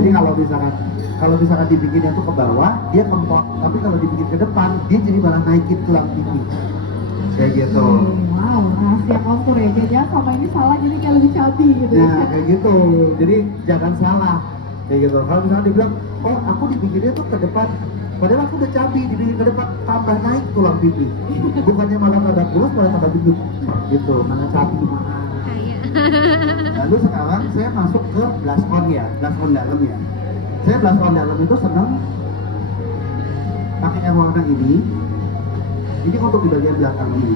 Jadi kalau misalkan dibikinnya tuh ke bawah, dia kempot. Tapi kalau dibikin ke depan, dia jadi malah naikin tulang pipi. Kayak gitu. Wow, rahasia kompor ya. Jangan sama ini salah jadi kayak lebih cabi gitu. Nah, kayak gitu. Jadi jangan salah. Kayak gitu. Kalau misalkan dibilang, oh aku dibikinnya tuh ke depan, padahal aku udah cabi, dibikin ke depan tambah naik tulang pipi. Bukannya malah tambah kurus, malah tambah gendut. Gitu, mana cabi mana. Lalu sekarang saya masuk ke blush on ya, blush on dalam ya. Saya blush on dalam itu senang pakai yang warna ini. Ini untuk di bagian belakang ini.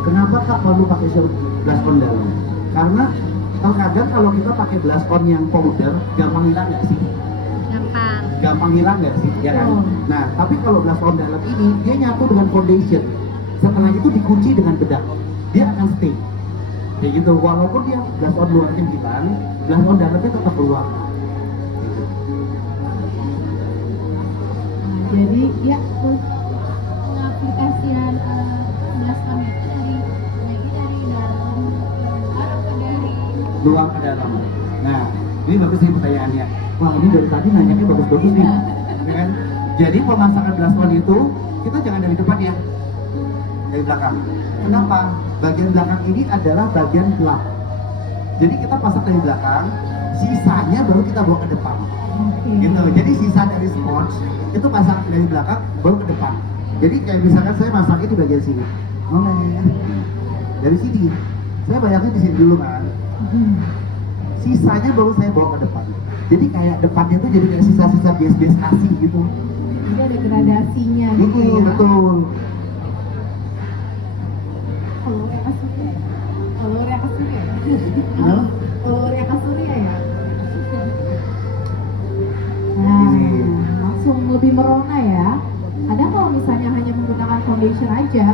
Kenapa Kak perlu pakai blush on dalam? Karena terkadang kalau kita pakai blush on yang powder, gampang hilang nggak sih? Gampang hilang nggak sih? Ya kan? Nah, tapi kalau blush on dalam ini, dia nyatu dengan foundation. Setelah itu dikunci dengan bedak, dia akan stay. Kayak gitu, walaupun dia blush on luarnya hilang, blush on dalamnya tetap berwarna. Jadi ya pengaplikasian blush on itu dari dalam Luar ke dalam. Nah, ini bagus nih pertanyaannya. Wah, ini dari tadi nanyanya bagus-bagus nih. Ya kan? Jadi pemasangan blush on itu kita jangan dari depan ya, dari belakang. Kenapa? Bagian belakang ini adalah bagian gelap. Jadi kita pasang dari belakang, sisanya baru kita bawa ke depan. Gitu. Jadi sisa dari sponge itu pasang dari belakang baru ke depan. Jadi kayak misalkan saya masangnya di bagian sini. Dari sini. Saya bayangin di sini dulu kan. Sisanya baru saya bawa ke depan. Jadi kayak depannya tuh jadi kayak sisa-sisa bias-bias kasih gitu. jadi ada gradasinya gitu ya. Betul. Follower yang kasuri ya? Hah? Follower yang kasuri ya? Nah, langsung lebih merona ya. Ada kalau misalnya hanya menggunakan foundation aja,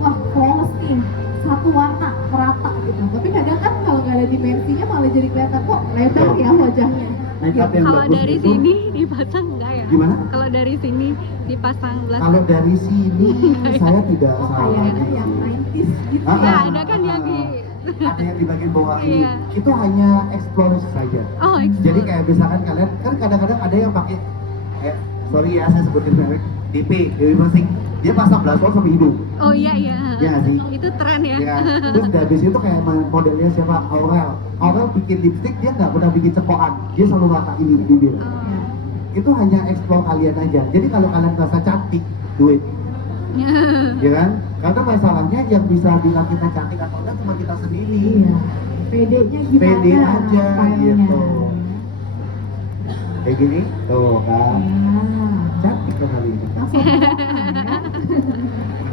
wah flawless nih, satu warna merata gitu. Tapi kadang kan kalau nggak ada dimensinya malah jadi kelihatan kok lebar ya wajahnya. Makeup yang Kalau bagus dari itu, sini dipasang enggak ya? Gimana? Kalau dari sini dipasang blush. Kalau dari sini saya tidak Oh salah. kayaknya yang 90s gitu Ah, Ya, ya. ada kan yang di Ada yang di bagian bawah ini. Iya. Itu hanya explorers saja. Oh, explore. Jadi kayak misalkan kalian kan kadang-kadang ada yang pakai sorry ya saya sebutin merek DP, Dewi Persik. Dia pasang blush on sampai hidung. Oh iya iya. Iya sih. Itu tren ya. Ya, terus habis itu kayak modelnya siapa? Aurel. Aurel bikin lipstick dia nggak pernah bikin cepokan. Dia selalu rata ini di bibir. Oh. Itu hanya explore kalian aja. Jadi kalau kalian merasa cantik, do it. Ya kan? Karena masalahnya yang bisa bilang kita cantik atau enggak cuma kita sendiri. Iya. PD-nya gimana? Pede aja stylenya? gitu. Kayak gini, tuh kan. Nah, Cantik kan hari ini. langsung merona ya.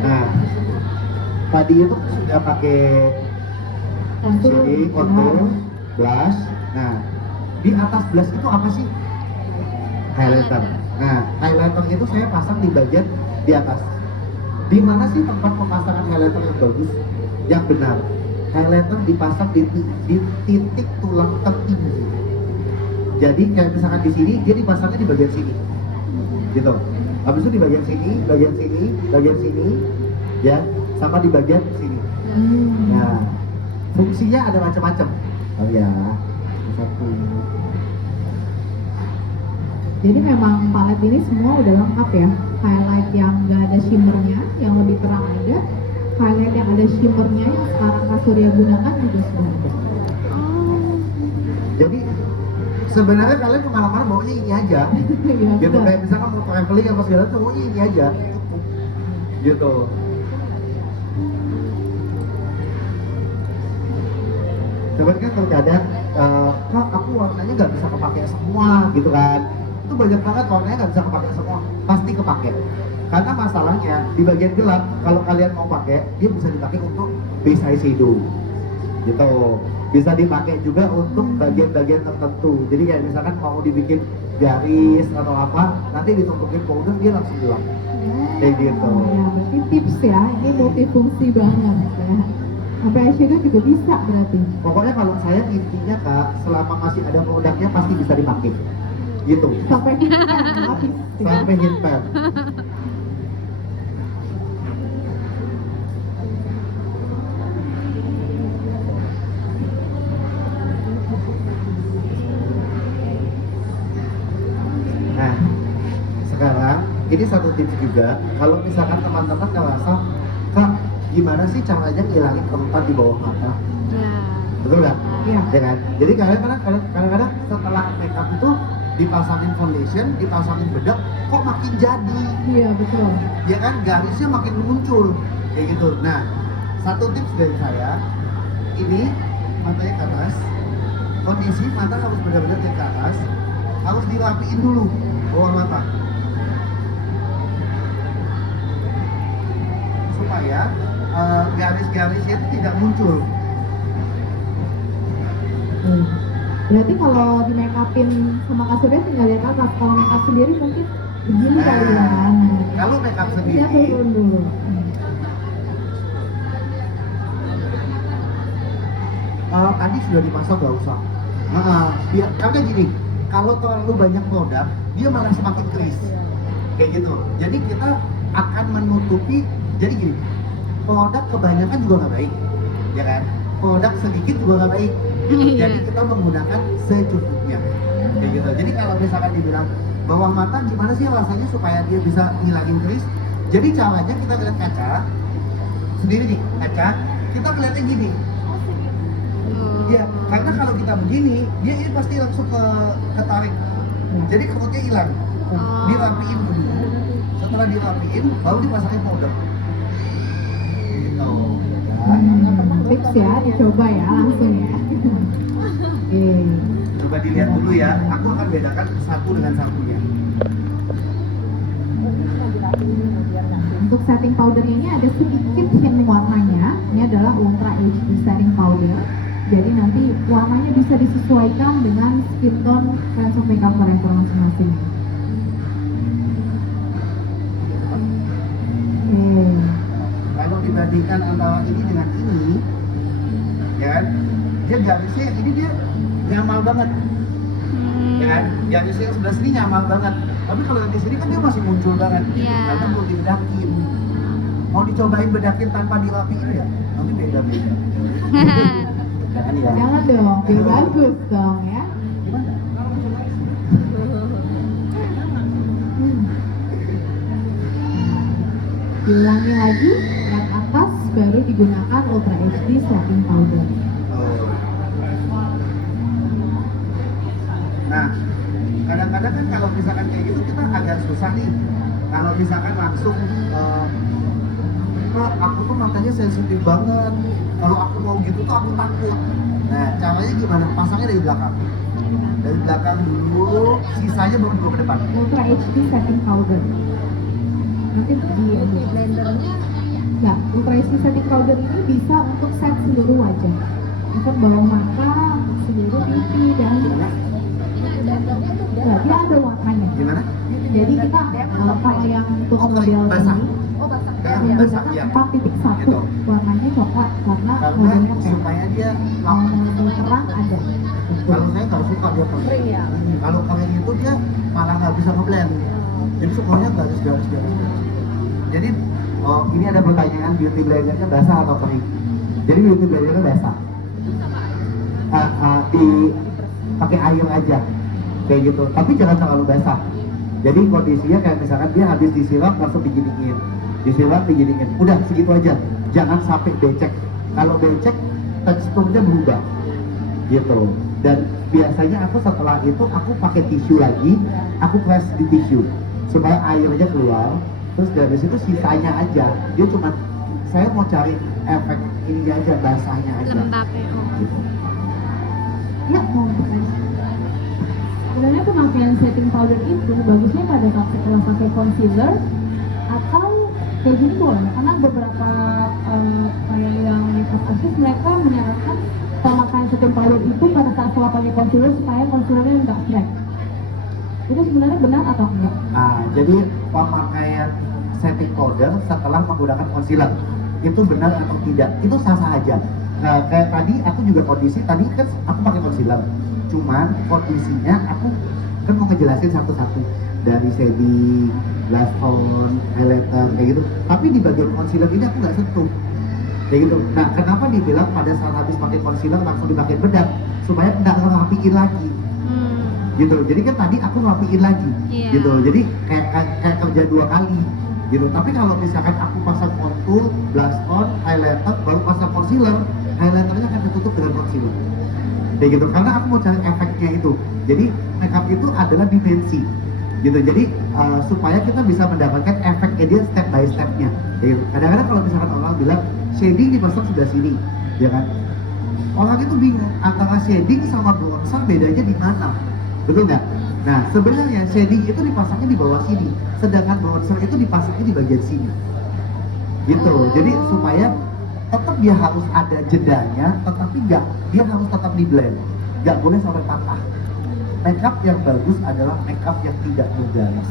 Nah, tadi itu sudah pakai sini contour, blush. Nah, di atas blush itu apa sih? Highlighter. Nah, highlighter itu saya pasang di bagian di atas. Di mana sih tempat pemasangan highlighter yang bagus, yang benar? Highlighter dipasang di titik tulang tertinggi. Jadi kayak misalkan di sini, dia dipasangnya di bagian sini, gitu. Habis itu di bagian sini, bagian sini, bagian sini, ya, sama di bagian sini. Nah, fungsinya ada macam-macam. Oh ya, satu. Jadi memang palet ini semua udah lengkap ya. Highlight yang nggak ada shimmernya, yang lebih terang ada. Highlight yang ada shimmernya yang sekarang Kak Surya gunakan juga sudah ada. Jadi sebenarnya kalian kemana-mana baunya ini aja. Iya, Gitu betul. kayak misalkan mau traveling apa segala tuh baunya ini aja. Gitu. Cuman kan terkadang, kak aku warnanya nggak bisa kepake semua gitu kan. Itu banyak banget warnanya nggak bisa kepake semua, pasti kepake. Karena masalahnya di bagian gelap, kalau kalian mau pakai, dia bisa dipakai untuk base eyeshadow, gitu. Bisa dipakai juga untuk bagian-bagian tertentu. Jadi kayak misalkan mau dibikin garis atau apa, nanti ditumpukin powder dia langsung gelap. Kayak gitu. Ya, tips ya, ini multifungsi banget ya. Sampai eyeshadow juga bisa berarti. Pokoknya kalau saya intinya kak, selama masih ada produknya pasti bisa dipakai. Gitu. Sampai habis. Sampai hit pen. Nah, sekarang ini satu tips juga. Kalau misalkan teman-teman ngerasa, kak, gimana sih caranya ngilangin kerutan di bawah mata? Ya. Betul nggak? Iya. Ya kan? Jadi kadang-kadang setelah makeup itu dipasangin foundation, dipasangin bedak, kok makin jadi? Iya betul. Ya kan? Garisnya makin muncul kayak gitu. Nah, satu tips dari saya, ini matanya ke atas, kondisi mata harus benar-benar ke atas, harus dirapiin dulu bawah mata supaya garis-garisnya itu tidak muncul. Berarti kalau di make upin sama Kak Surya tinggal lihat atas. Kalau make up sendiri mungkin begini kali ya. Kalau makeup Kita sendiri, turun dulu. tadi sudah dimasak nggak usah. Biar karena gini, kalau terlalu banyak produk, dia malah semakin keris. Kayak gitu. Jadi kita akan menutupi. Jadi gini, produk kebanyakan juga nggak baik, ya kan? Produk sedikit juga nggak baik. Gitu. Iya. Jadi kita menggunakan secukupnya. Kayak gitu. Jadi kalau misalkan dibilang bawah mata gimana sih rasanya supaya dia bisa ngilangin keris? Jadi caranya kita lihat kaca sendiri nih, kaca kita kelihatan gini. Oh. Iya, karena kalau kita begini, dia ini pasti langsung ketarik. Jadi kerutnya hilang. Oh. Dirapiin dulu. Setelah dirapiin, baru dipasangin powder. Gitu. Ya. Tips ya, dicoba ya langsung ya. Oke. Coba dilihat dulu ya. Aku akan bedakan satu dengan satunya. Untuk setting powder ini ada sedikit hint warnanya. Ini adalah Ultra HD setting powder. Jadi nanti warnanya bisa disesuaikan dengan skin tone friends of makeup forever masing-masing. Oke. Kalau dibandingkan antara ini dengan ini, ya kan? Dia garisnya yang ini dia nyamal banget. Ya kan? Garisnya yang sebelah sini nyamal banget. Tapi kalau yang di sini kan dia masih muncul banget. Iya. Karena mau dibedakin. Mau dicobain bedakin tanpa dirapiin ya? Nanti beda-beda. Jangan ya. Jangan dong, biar bagus dong ya. Gimana? Diulangi lagi, yang atas baru digunakan Ultra HD setting powder. Oh. Nah, kadang-kadang kan kalau misalkan kayak gitu kita agak susah nih. Kalau misalkan langsung, Kak, aku tuh matanya sensitif banget. Kalau aku mau gitu tuh aku takut. Nah, caranya gimana? Pasangnya dari belakang. Dari belakang dulu, sisanya baru dulu ke depan. Ultra HD setting powder. Nanti di blendernya Nah, Ultra HD setting powder ini bisa untuk set seluruh wajah. Untuk bawah mata, seluruh pipi dan blendernya tuh nah, dia ada warnanya. Gimana? Jadi kita kalau yang untuk Oh, model basah. ini oh basah Kayak basah, menggunakan ya. 4.1 Gitu. warnanya coklat karena Karena modelnya kayak supaya dia mau terang ada. Kalau saya nggak suka dia pakai. kering ya. Kalau kalian itu dia malah nggak bisa ngeblend. Jadi semuanya garis-garis. Jadi ini ada pertanyaan, beauty blendernya basah atau kering? Jadi beauty blendernya basah. Pakai air aja, kayak gitu. Tapi jangan terlalu basah. Jadi kondisinya kayak misalkan dia habis disiram langsung diginiin, disiram diginiin. Udah segitu aja. Jangan sampai becek. Kalau becek teksturnya berubah, gitu. Dan biasanya aku setelah itu aku pakai tisu lagi, aku press di tisu supaya airnya keluar. Terus dari situ sisanya aja. Dia cuma saya mau cari efek ini aja, basahnya aja. Lembab ya. Oh. Gitu. Ya, mau bertanya. Sebenarnya pemakaian setting powder itu bagusnya pada saat setelah pakai concealer atau kayak gini boleh, karena beberapa kayak yang makeup artist mereka menyarankan pemakaian setting powder itu pada saat setelah pakai concealer supaya concealernya nggak crack. Itu sebenarnya benar atau enggak? Nah, jadi pemakaian setting powder setelah menggunakan concealer. Itu benar atau tidak? Itu sah-sah aja. Nah, kayak tadi aku juga kondisi, tadi kan aku pakai concealer. Cuman kondisinya aku kan mau ngejelasin satu-satu. Dari shading, blush on, highlighter, kayak gitu. Tapi di bagian concealer ini aku nggak sentuh. Kayak gitu. Nah, kenapa dibilang pada saat habis pakai concealer langsung dipakai bedak? Supaya nggak ngerapiin lagi. Gitu. Jadi kan tadi aku ngerapiin lagi. Iya. Gitu. Jadi kayak kerja 2 kali. Gitu. Tapi kalau misalkan aku pasang contour, blush on, highlighter, baru pasang concealer, highlighternya akan ditutup dengan concealer. Kayak gitu. Karena aku mau cari efeknya itu. Jadi makeup itu adalah dimensi. Gitu. Jadi supaya kita bisa mendapatkan efeknya dia step by stepnya. Gitu. Kadang-kadang kalau misalkan orang bilang shading dipasang sebelah sini, ya kan? Orang itu bingung antara shading sama bronzer bedanya di mana, betul nggak? Nah, sebenarnya shading itu dipasangnya di bawah sini, sedangkan bronzer itu dipasangnya di bagian sini. Gitu. Jadi supaya tetap dia harus ada jedanya, tetapi dia harus tetap di blend, nggak boleh sampai patah. Makeup yang bagus adalah makeup yang tidak bergaris.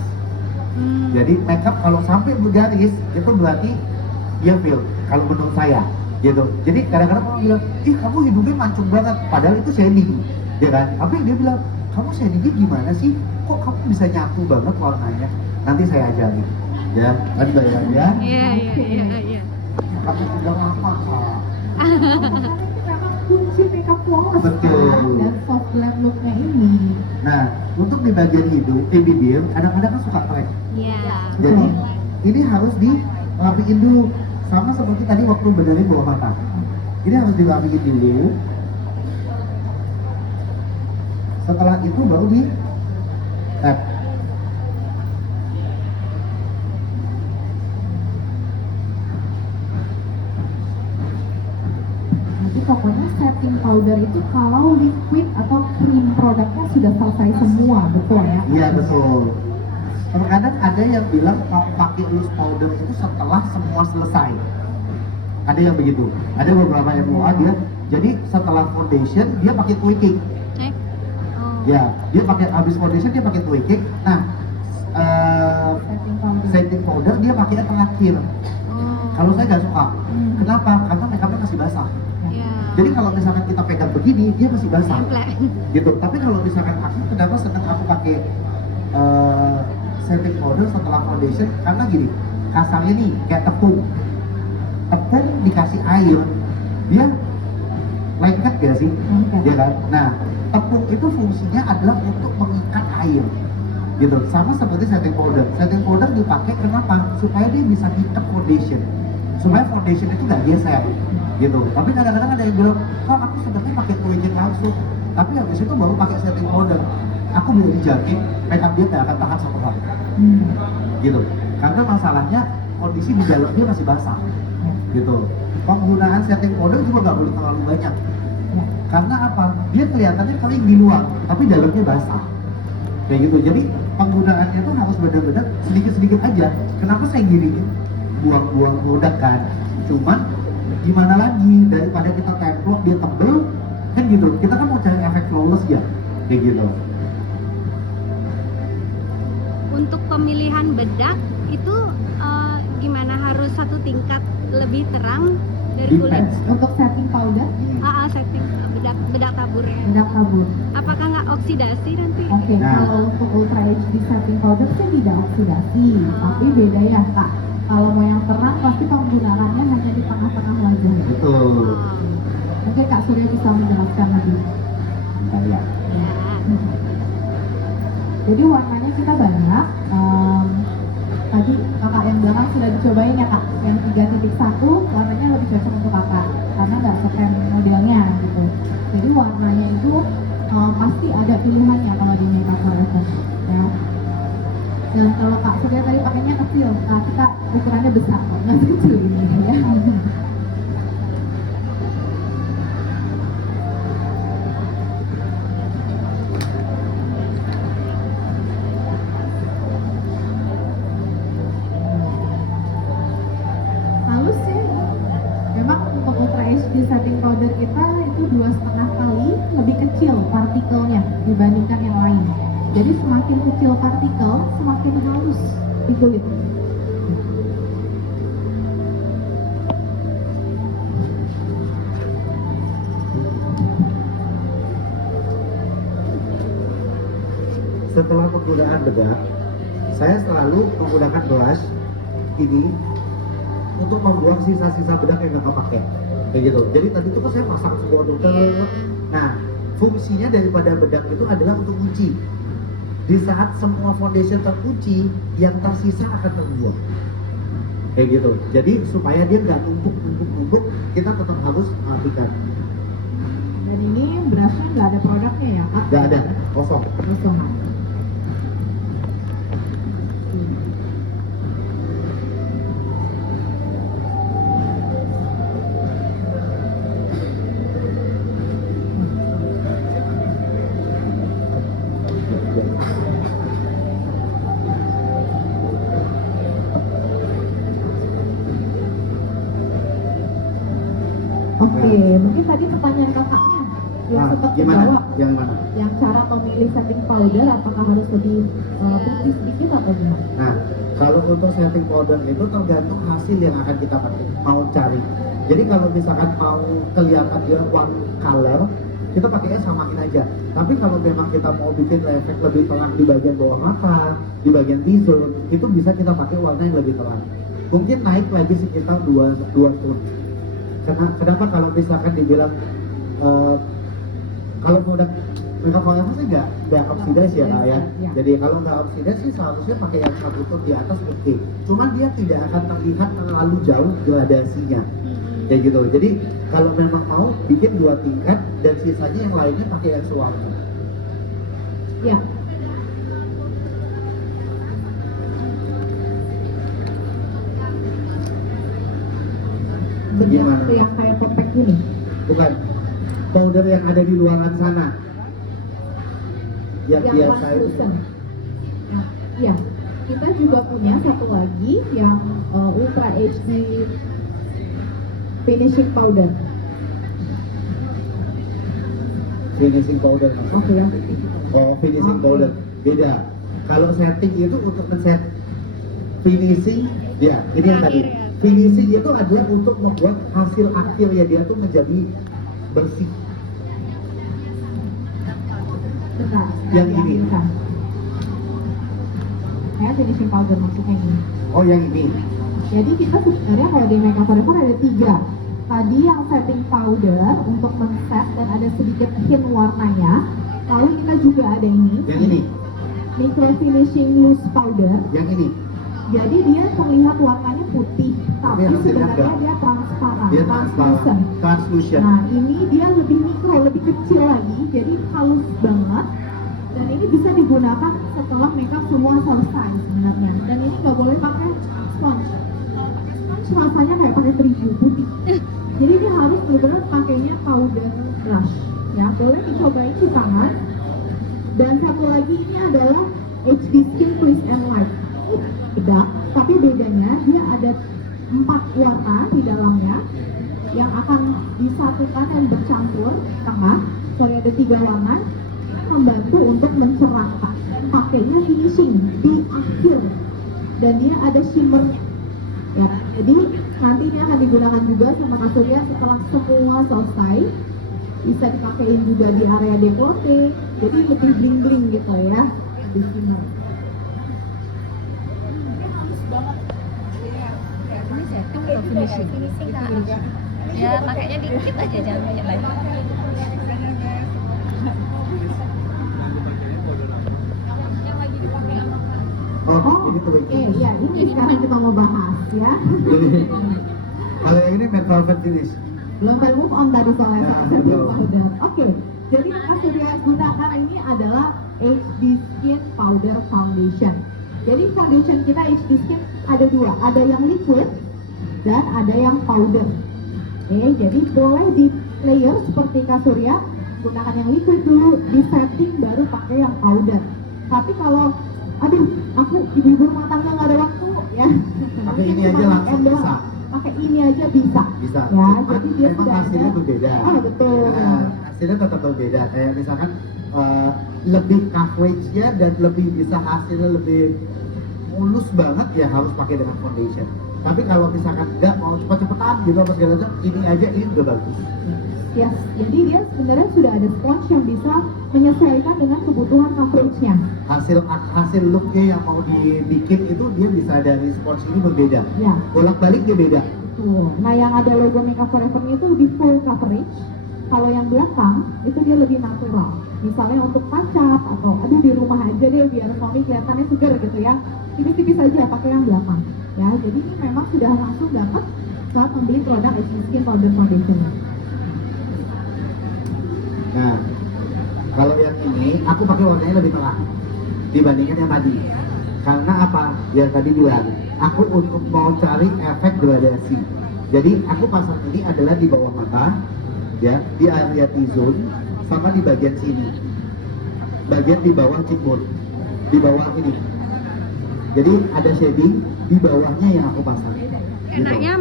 Jadi makeup kalau sampai bergaris itu berarti dia fail. Kalau menurut saya, gitu. Jadi kadang-kadang orang bilang, ih kamu hidungnya mancung banget, padahal itu shading, ya kan? Tapi dia bilang, kamu shadingnya gimana sih? Kok kamu bisa nyatu banget warnanya? Nanti saya ajarin, ya. Nanti bayaran ya. Iya. Kamu sudah apa? Memang kunci makeup flawless Betul. kan? Dan soft glam looknya ini. Nah, untuk di bagian hidung, bibir, kadang-kadang kan suka crack. Iya. Jadi ini harus dirapiin dulu, sama seperti tadi waktu benerin bawah mata. Ini harus dirapiin dulu. Setelah itu baru di tap. Jadi pokoknya setting powder itu kalau liquid atau cream produknya sudah selesai semua, betul ya? Iya betul. Terkadang ada yang bilang kalau pakai loose powder itu setelah semua selesai. Ada yang begitu. Ada beberapa yang mau dia. Jadi setelah foundation dia pakai tweaking. Ya, dia pakai habis foundation dia pakai tweaking. Nah, Setting powder. setting powder dia pakai terakhir. Kalau saya nggak suka. Kenapa? Karena makeupnya masih basah. Iya. Jadi kalau misalkan kita pegang begini, dia masih basah. Template. Gitu. Tapi kalau misalkan aku kenapa senang aku pakai setting powder setelah foundation? Karena gini, kasarnya nih kayak tepung dikasih air, dia lengket gak sih? Lengket. Ya kan? Nah, tepung itu fungsinya adalah untuk mengikat air. Gitu. Sama seperti setting powder. Setting powder dipakai kenapa? Supaya dia bisa ngikat foundation. Supaya foundation itu nggak geser. Gitu. Tapi kadang-kadang ada yang bilang, kok aku sebenarnya pakai tweaking langsung. Tapi habis itu baru pakai setting powder. Aku belum dijamin makeup dia nggak akan tahan 1 hari. Gitu. Karena masalahnya kondisi di dalam dia masih basah. Gitu. Penggunaan setting powder juga nggak boleh terlalu banyak. Karena apa? Dia kelihatannya kering di luar, tapi dalamnya basah. Kayak gitu. Jadi penggunaannya tuh harus benar-benar sedikit-sedikit aja. Kenapa saya giringin? Buang-buang produk kan. Cuman gimana lagi, daripada kita templok dia tebel kan gitu. Kita kan mau cari efek flawless ya. Kayak gitu. Untuk pemilihan bedak itu gimana, harus satu tingkat lebih terang dari kulit? Depends. Untuk setting powder, Setting bedak kaburnya. bedak kabur. Apakah nggak oksidasi nanti? Oke, Nah. kalau untuk Ultra HD setting powder sih tidak oksidasi, tapi beda ya kak. Kalau mau yang terang pasti penggunaannya hanya di tengah-tengah wajah. Betul. Mungkin Kak Surya bisa menjelaskan lebih. Bentar ya. Jadi warnanya kita banyak. Tadi kakak yang belakang sudah dicobain ya kak. Yang 3.1 warnanya lebih cocok untuk kakak karena nggak sepen modelnya gitu. Jadi warnanya itu pasti ada pilihannya kalau di Makeup Forever ya. Dan kalau Kak Surya tadi pakainya kecil, nah kita ukurannya besar, nggak kecil ini ya. Halus sih. Memang untuk Ultra HD setting powder kita itu 2,5 kali lebih kecil partikelnya dibandingkan yang lain. Jadi semakin kecil partikel, semakin halus di kulit. setelah penggunaan bedak, saya selalu menggunakan blush ini untuk membuang sisa-sisa bedak yang nggak kepake, kayak gitu. Jadi tadi itu kan saya pasang semua dokter. Nah, fungsinya daripada bedak itu adalah untuk kunci. Di saat semua foundation terkunci, yang tersisa akan terbuang, kayak gitu. Jadi supaya dia nggak numpuk, kita tetap harus aplikasikan. Dan ini brushnya nggak ada produknya ya Kak? Nggak ada, kosong. Kosong. Oke, mungkin tadi pertanyaan kakaknya yang Nah, sempat gimana? terjawab. Yang mana? Yang cara memilih setting powder apakah harus lebih putih sedikit atau gimana? Nah, kalau untuk setting powder itu tergantung hasil yang akan kita pakai, mau cari. Jadi kalau misalkan mau kelihatan dia one color, kita pakainya samain aja. Tapi kalau memang kita mau bikin efek lebih terang di bagian bawah mata, di bagian T-zone, itu bisa kita pakai warna yang lebih terang. Mungkin naik lagi sekitar 2 tone. Kenapa kalau misalkan dibilang kalau produk makeup forever sih nggak oxidize ya Kak ya. Ya. Jadi kalau nggak oxidize sih seharusnya pakai yang 1 tone di atas oke. Cuman dia tidak akan terlihat terlalu jauh gradasinya. Kayak gitu. Jadi kalau memang mau bikin 2 tingkat dan sisanya yang lainnya pakai yang sewarna. Ya. Gimana? Yang kayak compact ini. Bukan powder yang ada di luaran sana. Yang biasa itu. translucent. Nah, iya. Kita juga punya satu lagi yang Ultra HD finishing powder. Finishing powder. Oke, yang putih. Oh, finishing Oke. powder. Beda. Kalau setting itu untuk men-set finishing, ya, ini yang tadi. Akhir ya. Finishing itu adalah untuk membuat hasil akhir ya dia tuh menjadi bersih. Benar. Yang ini. diambilkan. Kayak finishing powder maksudnya ini. Oh, yang ini. Jadi kita sebenarnya kalau di Makeup Forever ada 3. Tadi yang setting powder untuk men-set dan ada sedikit hint warnanya. Lalu kita juga ada ini. Yang ini. Micro finishing loose powder. Yang ini. Jadi dia terlihat warnanya putih, tapi hasilnya sebenarnya enggak. dia transparan, Dia translucent. translucent. Nah ini dia lebih mikro, lebih kecil lagi, jadi halus banget. Dan ini bisa digunakan setelah makeup semua selesai sebenarnya. Dan ini nggak boleh pakai sponge. Kalau pakai sponge rasanya kayak pakai terigu putih. Jadi ini harus benar-benar pakainya powder brush. Ya boleh dicobain di tangan. Dan satu lagi ini adalah HD Skin Twist and Light. Bedak, tapi bedanya dia ada 4 warna di dalamnya yang akan disatukan dan bercampur di tengah. Sorry, ada 3 warna membantu untuk mencerahkan. Pakainya finishing di akhir dan dia ada shimmernya. Ya, jadi nanti ini akan digunakan juga sama Kak Surya setelah semua selesai. Bisa dipakein juga di area dekolte, jadi lebih bling-bling gitu ya di shimmer. Ini setting atau finishing? Finishing Kak. Ya pakainya dikit aja, jangan banyak banyak. Yang lagi dipakai sama Kak. Oh, ini tuh. Oke, ya ini sekarang kita mau bahas ya. Kalau yang ini matte velvet finish. Belum move on tadi soalnya Ya, setting betul. powder. Oke, jadi Kak Surya gunakan ini adalah HD Skin Powder Foundation. Jadi foundation kita HD Skin ada 2, ada yang liquid dan ada yang powder. Oke, jadi boleh di layer seperti Kak Surya, gunakan yang liquid dulu, di setting baru pakai yang powder. Tapi kalau aduh, aku ibu-ibu rumah tangga nggak ada waktu ya. Pakai ini aja Cuma langsung doang. bisa. Pakai ini aja bisa. Bisa. Ya, Cuman jadi dia memang sudah hasilnya ada. berbeda. Oh, betul. Nah, hasilnya tetap berbeda. Kayak misalkan lebih coverage-nya dan lebih bisa hasilnya lebih mulus banget ya harus pakai dengan foundation. Tapi kalau misalkan nggak mau cepet-cepetan gitu apa segala macam, ini aja ini udah bagus. Yes, jadi dia sebenarnya sudah ada sponge yang bisa menyesuaikan dengan kebutuhan coveragenya. Hasil looknya yang mau dibikin itu dia bisa dari spons ini berbeda. Ya, Bolak-balik dia beda. betul. Nah yang ada logo Makeup Forever-nya itu lebih full coverage. Kalau yang belakang itu dia lebih natural. Misalnya untuk touch-up atau aduh di rumah aja deh biar suami kelihatannya segar gitu ya. Tipis-tipis aja pakai yang belakang. Ya, jadi ini memang sudah langsung dapat saat membeli produk HD Skin Powder Foundation. Nah, kalau yang ini aku pakai warnanya lebih terang dibandingkan yang tadi. Karena apa? Yang tadi bilang, aku untuk mau cari efek gradasi. Jadi aku pasang ini adalah di bawah mata, ya, di area T-zone, sama di bagian sini, bagian di bawah cheekbone, di bawah ini. Jadi ada shading di bawahnya yang aku pasang. Gitu. Enaknya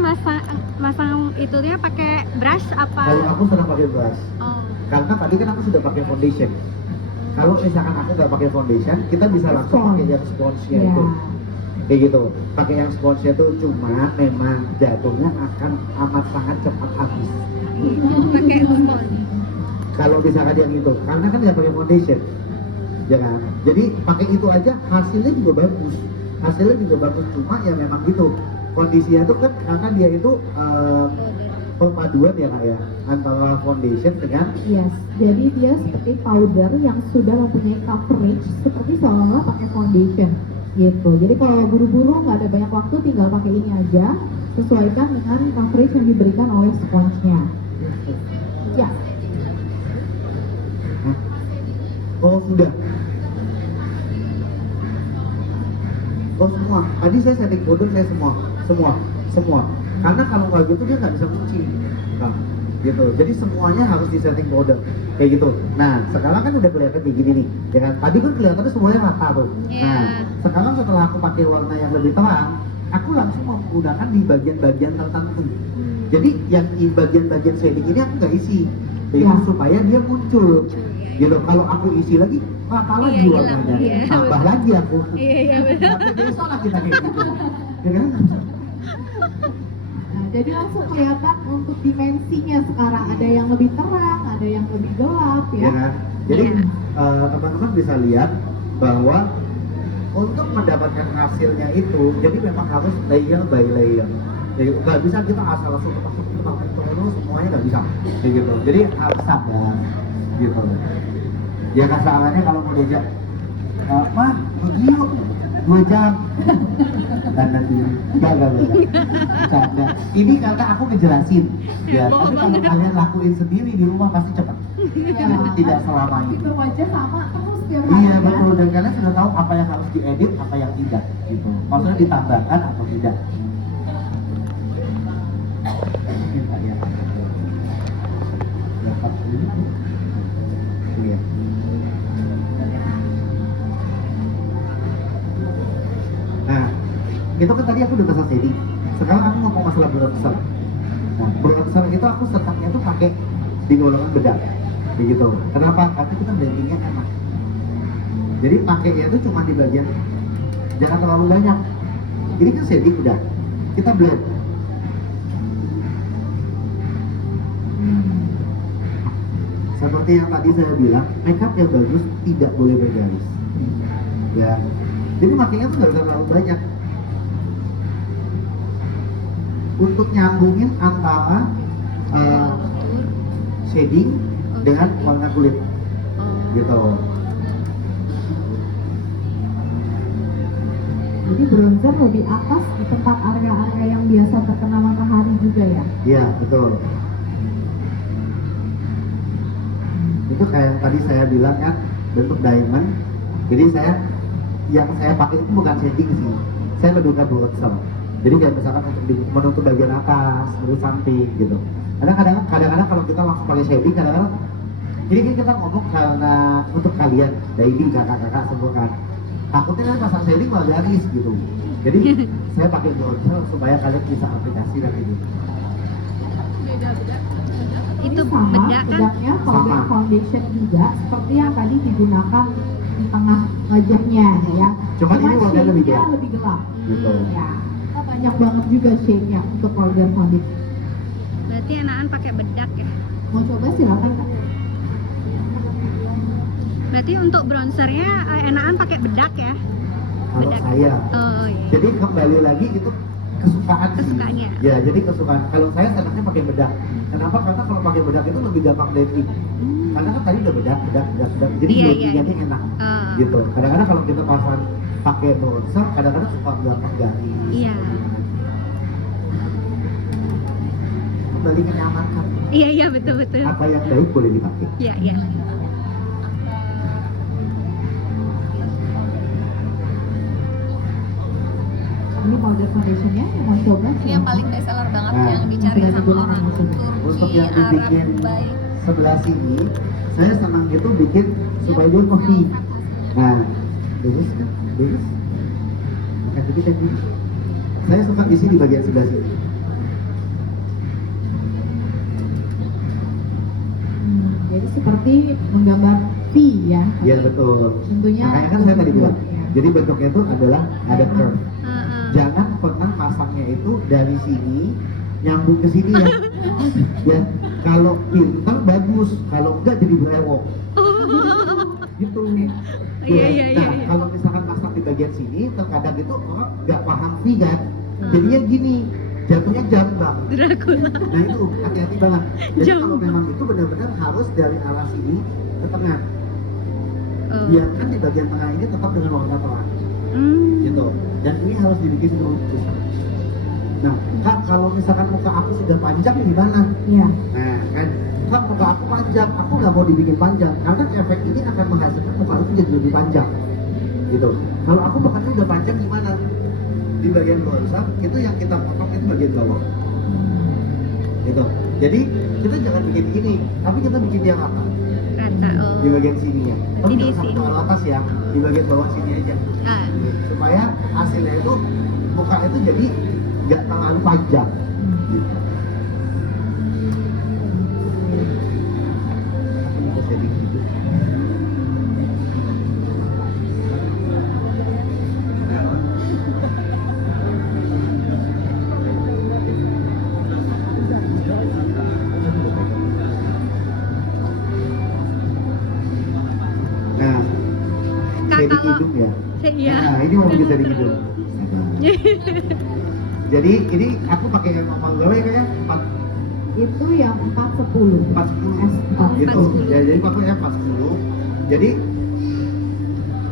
masang itunya pakai brush apa? Kalau aku sedang pakai brush. Oh. Karena tadi kan aku sudah pakai foundation. Kalau misalkan aku nggak pakai foundation, kita bisa langsung pakai yang sponsnya itu. Kayak gitu. Pakai yang sponsnya itu cuma memang jatuhnya akan amat sangat cepat habis. Pakai spons. Kalau misalkan yang itu, karena kan nggak pakai foundation, ya kan? Jadi pakai itu aja hasilnya juga bagus. Hasilnya juga bagus, cuma ya memang gitu. Kondisinya tuh kan karena dia itu perpaduan ya kak ya, antara foundation dengan Yes, jadi dia seperti powder yang sudah mempunyai coverage seperti seolah-olah pakai foundation gitu. Jadi kalau buru-buru nggak ada banyak waktu tinggal pakai ini aja, sesuaikan dengan coverage yang diberikan oleh sponge-nya. Ya, oh sudah. Oh semua. Tadi saya setting powder saya semua. Karena kalau nggak gitu dia nggak bisa kunci. Nah, gitu. Jadi semuanya harus di setting powder kayak gitu. Nah sekarang kan udah kelihatan kayak gini nih, ya kan? Tadi kan kelihatannya semuanya rata tuh. Iya. Nah sekarang setelah aku pakai warna yang lebih terang, aku langsung menggunakan di bagian-bagian tertentu. Jadi yang di bagian-bagian shading ini aku nggak isi, jadi Ya. supaya dia muncul. Gitu. Kalau aku isi lagi, rata lagi Iya, warnanya, iya. tambah lagi aku. Iya benar. Sampai besok lagi kita kayak gitu. Ya kan? nah, jadi langsung kelihatan untuk dimensinya sekarang ada yang lebih terang, ada yang lebih gelap Ya ya. kan? Jadi Iya. teman-teman bisa lihat bahwa untuk mendapatkan hasilnya itu, jadi memang harus layer by layer. Jadi nggak bisa kita asal langsung masuk terus semuanya nggak bisa. Kayak gitu. Jadi harus sabar gitu. Ya kasarannya kalau mau diajak, mah pergi yuk 2 jam. Dan nanti enggak. Bercanda. Ini karena aku ngejelasin. Ya, tapi kalau kalian lakuin sendiri di rumah pasti cepat. Ya, Tidak selamanya. fitur wajah sama terus tiap hari Iya ya. betul, dan kalian sudah tahu apa yang harus diedit, apa yang tidak gitu. Maksudnya ditambahkan atau tidak. Dapat ini. Iya. Nah, itu kan tadi aku udah pasang shading. Sekarang aku ngomong masalah bronzer. Nah, bronzer itu aku setaknya tuh pakai di golongan bedak, begitu. Kenapa? Karena kita blendingnya enak. Jadi pakainya itu cuma di bagian, jangan terlalu banyak. Ini kan shading udah, kita blend. Seperti yang tadi saya bilang, makeup yang bagus tidak boleh bergaris. Ya, jadi makanya tuh nggak usah terlalu banyak. Untuk nyambungin antara shading dengan warna kulit, gitu. Jadi bronzer lebih atas di tempat area-area yang biasa terkena matahari juga ya. Iya, betul. Itu kayak yang tadi saya bilang kan, bentuk diamond. Jadi yang saya pakai itu bukan shading sih, saya lebih ke bronzer. Jadi kayak misalkan untuk menutup bagian atas, menutup samping gitu. Kadang-kadang kalau kita langsung pakai shading, kadang-kadang ini kan kita ngomong karena untuk kalian, daily kakak-kakak semua kan. Takutnya kan pasang shading malah garis gitu. Jadi saya pakai bronzer supaya kalian bisa aplikasi nanti gitu. Itu Ini sama, bedak kan? bedaknya powder Sama. foundation juga seperti yang tadi digunakan di tengah wajahnya ya. Cuman ini warnanya lebih shade-nya gelap. lebih gelap. Gitu. Ya, kita banyak banget juga shade-nya untuk powder foundation. Berarti berarti enakan pakai bedak ya. Mau coba silakan Kak. Berarti untuk bronzernya enakan pakai bedak ya. Kalau Bedak. saya, Oh iya. jadi kembali lagi itu kesukaan sih. Kesukaannya. Ya, jadi kesukaan. Kalau saya senangnya pakai bedak. Kenapa? Karena kalau pakai bedak itu lebih gampang blending. Karena kan tadi udah bedak. Jadi Iya, blendingannya iya. enak. Oh. Gitu. Kadang-kadang kalau kita pasang pakai bronzer, kadang-kadang suka gampang garis. Iya. Kembali ke nyaman kan. Iya betul. Apa yang baik boleh dipakai. Iya. Ini powder foundationnya yang mau coba. Ini yang paling best seller banget Nah, yang dicari sudah sama digunakan orang di sini. Untuk Turki, yang Arab, dibikin Dubai. sebelah sini, saya senang itu bikin supaya dia kopi. Nah, bagus kan? Bagus. Makan dikit lagi. Saya suka isi di bagian sebelah sini. Jadi seperti menggambar V ya. Iya betul. Tentunya. Makanya kan saya tadi bilang. Ya. Jadi bentuknya itu adalah ada curve. Heeh. Jangan pernah pasangnya itu dari sini nyambung ke sini ya. Ya, kalau pintar bagus, kalau enggak jadi berewok. Gitu. Iya, Ya, iya. Nah, kalau misalkan pasang di bagian sini, terkadang itu orang nggak paham V kan. Jadinya gini, jatuhnya jambang. Dracula. Nah itu hati-hati banget. Jadi Jambang. kalau memang itu benar-benar harus dari arah sini ke tengah. Oh. Biarkan di bagian tengah ini tetap dengan warna terang. Gitu. Dan ini harus dibikin lurus. Nah, Kak, kalau misalkan muka aku sudah panjang gimana? Iya. Nah, kan, Kak, muka aku panjang, aku nggak mau dibikin panjang, karena efek ini akan menghasilkan muka aku jadi lebih panjang. Gitu. Kalau aku mukanya udah panjang gimana? Di bagian bronzer itu yang kita potong itu bagian bawah. Gitu. Jadi kita jangan bikin gini, tapi kita bikin yang apa? Rata. Oh. Di bagian sininya. Tapi Di jangan sampai sini. ke atas ya, di bagian bawah sini aja. Ah. Supaya hasilnya itu muka itu jadi nggak terlalu panjang. Gitu. Aku bisa shading gitu. Nah, Kak, shading kalau- hidung ya. Iya. Nah, ini mau bikin shading hidung. Jadi ini aku pakai yang normal gue kayaknya 410 Itu yang 410. S4. gitu. 410. Ya, jadi pakai 410. Jadi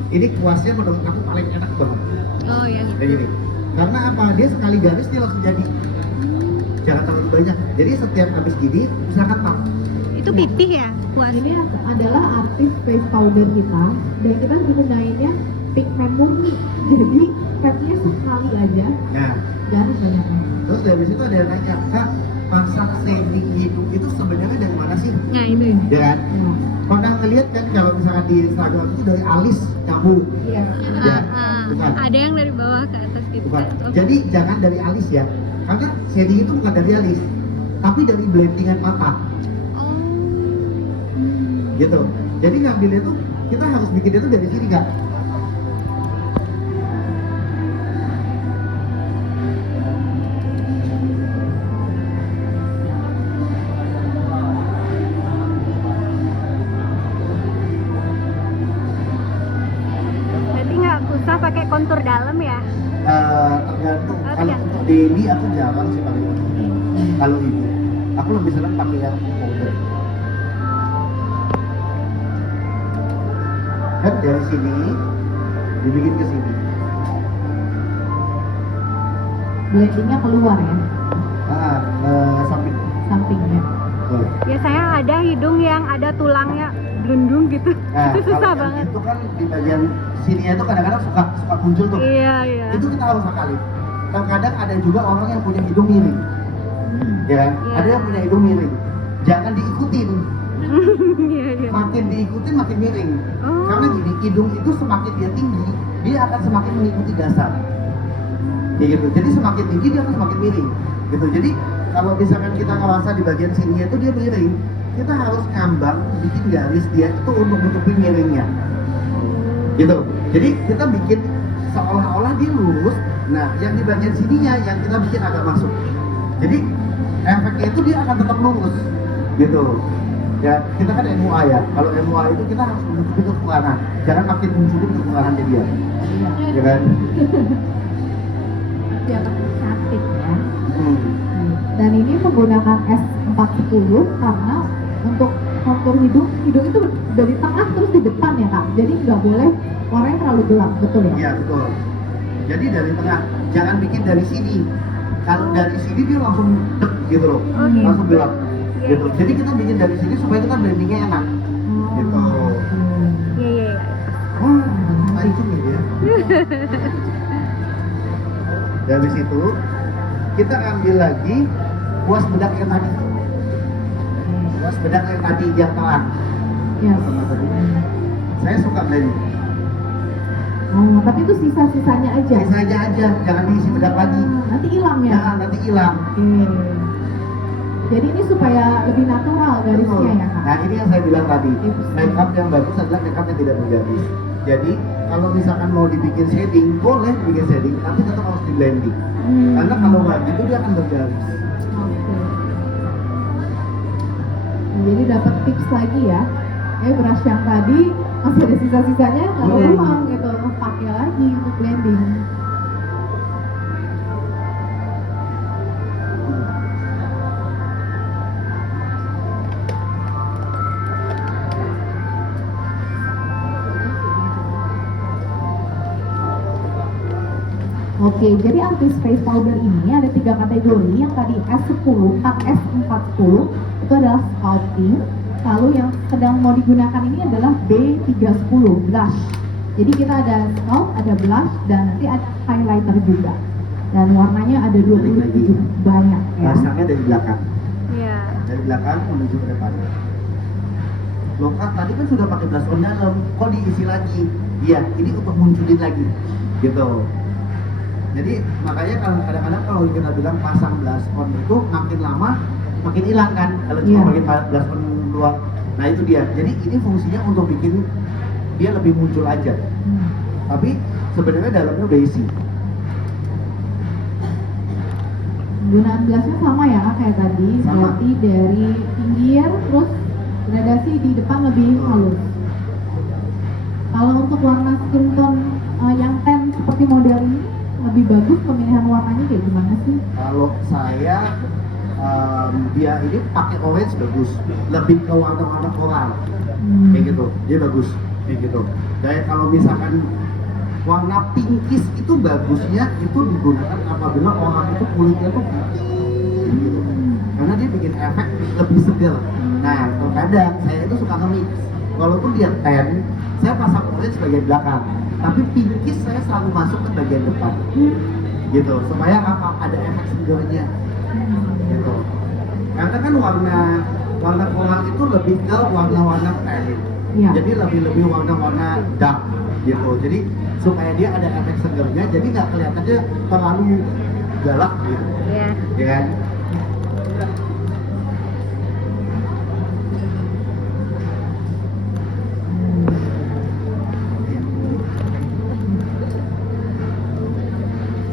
ini kuasnya menurut aku paling enak banget. Oh ya. Kayak gini. Karena apa? Dia sekali garis dia langsung jadi. Jangan terlalu banyak. Jadi setiap habis gini misalkan tak. Itu pipih ya puas. Ini adalah artis face powder kita dan kita gunainnya pigmen murni. Jadi fatnya sekali aja, Nah, garis banyaknya. terus dari situ ada yang nanya, Kak, pasang shading hidung itu sebenarnya dari mana sih? Nah itu ya. Ya kan? Ya. Pernah ngeliat kan kalau misalkan di Instagram itu dari alis nyambung. Iya. Ya, Ah, bukan. ada yang dari bawah ke atas gitu. Bukan. Oh. Jadi jangan dari alis ya. Karena shading itu bukan dari alis, tapi dari blendingan mata. Oh. Gitu. Jadi ngambilnya tuh kita harus bikin itu dari sini Kak. Berarti nggak usah pakai kontur dalam ya? Tergantung. Oh, Kalau tergantung. untuk daily aku jarang sih pakai kontur. Kalau ini, aku lebih senang pakai yang powder. Kan dari sini dibikin ke sini. Blendingnya keluar ya, Samping. sampingnya. Tuh. Biasanya ada hidung yang ada tulangnya gelundung gitu. Nah, Itu susah kalau yang banget. itu kan di bagian sininya itu kadang-kadang suka muncul tuh. Iya. Itu kita harus akali. Terkadang ada juga orang yang punya hidung miring, ya kan? Iya. Ada yang punya hidung miring. Jangan diikutin. Iya. Makin diikutin makin miring. Oh. Karena gini, hidung itu semakin dia tinggi, dia akan semakin mengikuti dasar. Ya gitu. Jadi semakin tinggi dia akan semakin miring. Gitu. Jadi kalau misalkan kita ngerasa di bagian sininya itu dia miring, kita harus ngambang bikin garis dia itu untuk nutupin miringnya. Gitu. Jadi kita bikin seolah-olah dia lurus. Nah, yang di bagian sininya yang kita bikin agak masuk. Jadi efeknya itu dia akan tetap lurus gitu ya. Kita kan MUA ya, kalau MUA itu kita harus menutupi kekurangan, jangan makin munculin kekurangannya dia ya kan. Biar makin cantik ya. Hmm. Dan ini menggunakan S410 karena untuk kontur hidung itu dari tengah terus di depan ya kak. Jadi nggak boleh warnanya terlalu gelap, betul ya? Iya betul. Jadi dari tengah, jangan bikin dari sini. Kalau dari sini dia langsung dek gitu loh, Oke. langsung gelap gitu. Jadi kita bikin dari sini supaya kita blendingnya enak gitu. Iya, iya, iya. Langsung gitu ya. Dari situ kita ambil lagi kuas bedak yang tadi. Kuas bedak yang tadi yang terang. Ya. Saya suka blending. Oh, tapi itu sisa-sisanya aja. Sisa aja, jangan diisi bedak lagi. Nanti hilang ya? Jangan nanti hilang. Oke. Jadi ini supaya lebih natural garisnya ya kak? Nah ini yang saya bilang tadi, Tips. makeup yang bagus adalah makeup yang tidak bergaris. Jadi kalau misalkan mau dibikin shading, boleh bikin shading, tapi tetap harus di blending. Karena kalau nggak gitu dia akan bergaris. Oke. Nah, jadi dapat tips lagi ya. Brush yang tadi masih ada sisa-sisanya nggak kebuang gitu, pakai lagi untuk blending. Oke, jadi artis face powder ini ada 3 kategori. Yang tadi S10, 4S40 itu adalah sculpting. Lalu yang sedang mau digunakan ini adalah B310 blush. Jadi kita ada sculpt, ada blush, dan nanti ada highlighter juga. Dan warnanya ada 27 banyak ya. Pasangnya dari belakang, Iya. dari belakang menuju ke depan. Loh kak, tadi kan sudah pakai blush on dalam, kok diisi lagi? Iya, ini untuk munculin lagi, gitu. Jadi makanya kalau kadang-kadang kalau kita bilang pasang blush on itu makin lama makin hilang kan kalau cuma Iya. pakai blush on doang. Nah itu dia. Jadi ini fungsinya untuk bikin dia lebih muncul aja. Tapi sebenarnya dalamnya udah isi. Penggunaan blushnya sama ya Kak, kayak tadi, Sama. berarti dari pinggir terus gradasi di depan lebih halus. Kalau untuk warna skin tone yang tan seperti model ini lebih bagus pemilihan warnanya kayak gimana sih? Kalau saya dia ini pakai orange bagus, lebih ke warna-warna coral kayak gitu, dia bagus kayak gitu. Dan kalau misalkan warna pinkish itu bagusnya itu digunakan apabila orang itu kulitnya tuh putih gitu. Karena dia bikin efek lebih segar. Nah terkadang saya itu suka nge-mix, walaupun dia tan, saya pasang orange bagian belakang, tapi pinkish saya selalu masuk ke bagian depan gitu, supaya apa, ada efek segarnya gitu. Karena kan warna coral itu lebih ke warna-warna tan, Iya. jadi lebih warna-warna dark gitu. Jadi supaya dia ada efek segarnya, jadi nggak kelihatannya terlalu galak gitu, Iya. ya kan?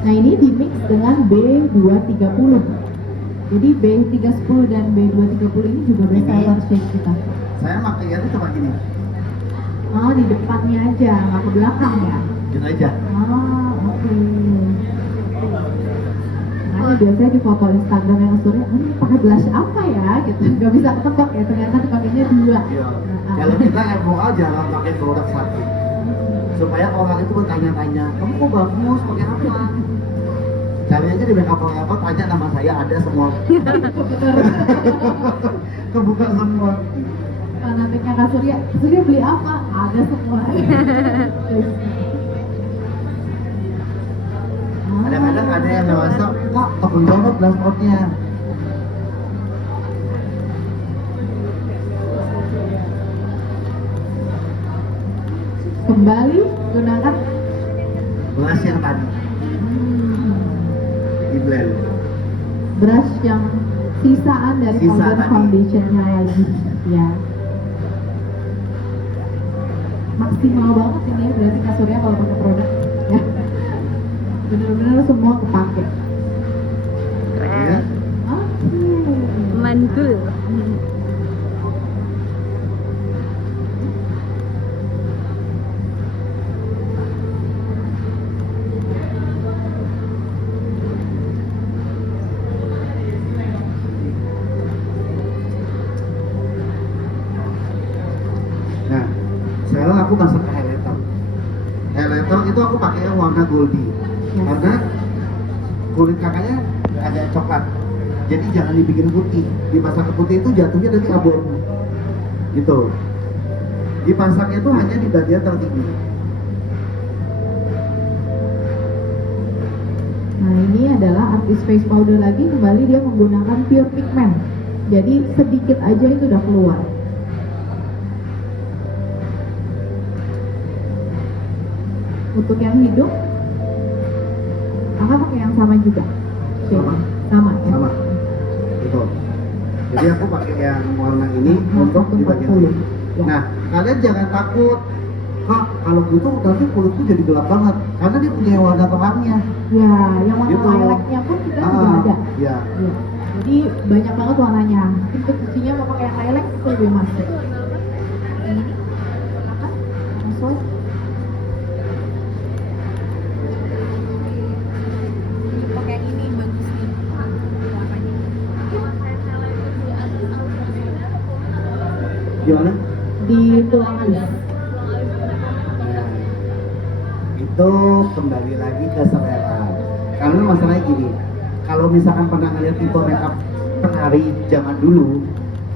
Nah ini dimix dengan B230. Jadi B310 dan B230 ini juga best seller shade kita. Saya makanya itu cuma gini, Oh di depannya aja, nggak ke belakang ya? gitu aja. Oh oke. Makanya biasanya di foto Instagram yang surya, ini pakai blush apa ya? Gitu, nggak bisa ketebak ya. Ternyata dipakainya 2. Iya. Kalau kita MOA jangan pakai produk satu, supaya orang itu bertanya-tanya, kamu kok bagus pakai apa? Cari aja di makeup forever, tanya nama saya, ada semua. Kebuka semua. Nantinya Kak Surya beli apa? Ada semua. Kadang-kadang ada yang merasa, kok tebel banget blush outnya. Kembali gunakan Blush yang tadi di blend. brush yang sisaan dari Sisa powder tadi. foundationnya lagi ya. Maksimal banget ini ya, berarti Kak Surya kalau pakai produk ya. Bener-bener semua kepake. Ya. Oke. mantul. Nah, sekarang aku masuk ke highlighter. Highlighter itu aku pakai yang warna goldie, karena kulit kakaknya agak coklat. Jadi jangan dibikin putih. Dipasang ke putih itu jatuhnya nanti abu-abu. Gitu. Dipasangnya itu hanya di bagian tertinggi. Nah ini adalah artist face powder lagi, kembali dia menggunakan pure pigment. Jadi sedikit aja itu udah keluar. Untuk yang hidup, kakak pakai yang sama juga. Sama. Sama ya. Sama. Gitu. Jadi aku pakai yang warna ini Nah, untuk di bagian 140. sini. Ya. Nah, kalian jangan takut. Kak, kalau gitu nanti kulitku jadi gelap banget. Karena dia punya warna terangnya. Ya, yang warna Gitu. lilac-nya pun kita juga ada. Ya. Ya. Jadi banyak banget warnanya. Untuk cucinya mau pakai yang lilac itu lebih masuk. Yang ini, apa? Masuk. Pakai ini bagus nih warnanya. Gimana? Di tulang alis. Nah, itu kembali lagi ke selera. Karena masalahnya gini, kalau misalkan pernah ngeliat tipe makeup penari zaman dulu,